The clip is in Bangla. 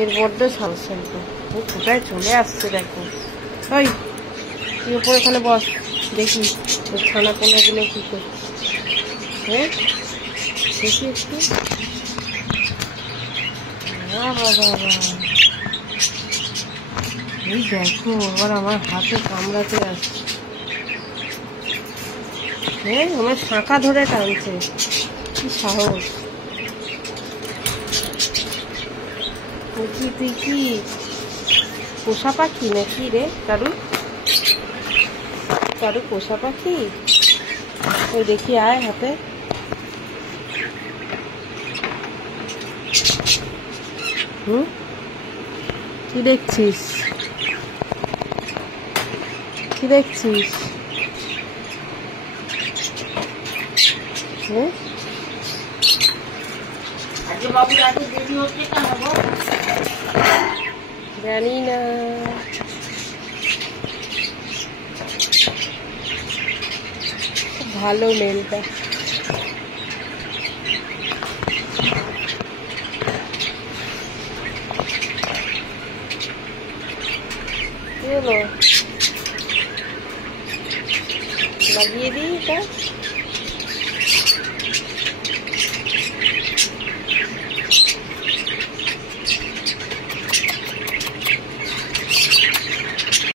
এর বড্ড সাহস তো, ও কোথায় চলে আসছে দেখো। ওই তুই উপরে ওখানে বস, দেখি ওই ছানা পোনাগুলো কি করছে। হ্যাঁ দেখি একটু। বাবা বাবা, এই দেখো আবার আমার হাতে কামড়াতে আসছে। হ্যাঁ আমার শাঁখা ধরে টানছে, কি সাহস। তুই কি পোষা পাখি নাকি রে কারু? কারু পোষা পাখি? ওই দেখি আয় হাতে। কি দেখছিস? কি দেখছিস? জানি না, ভালো মেলটা। লাগিয়ে দিই এটা।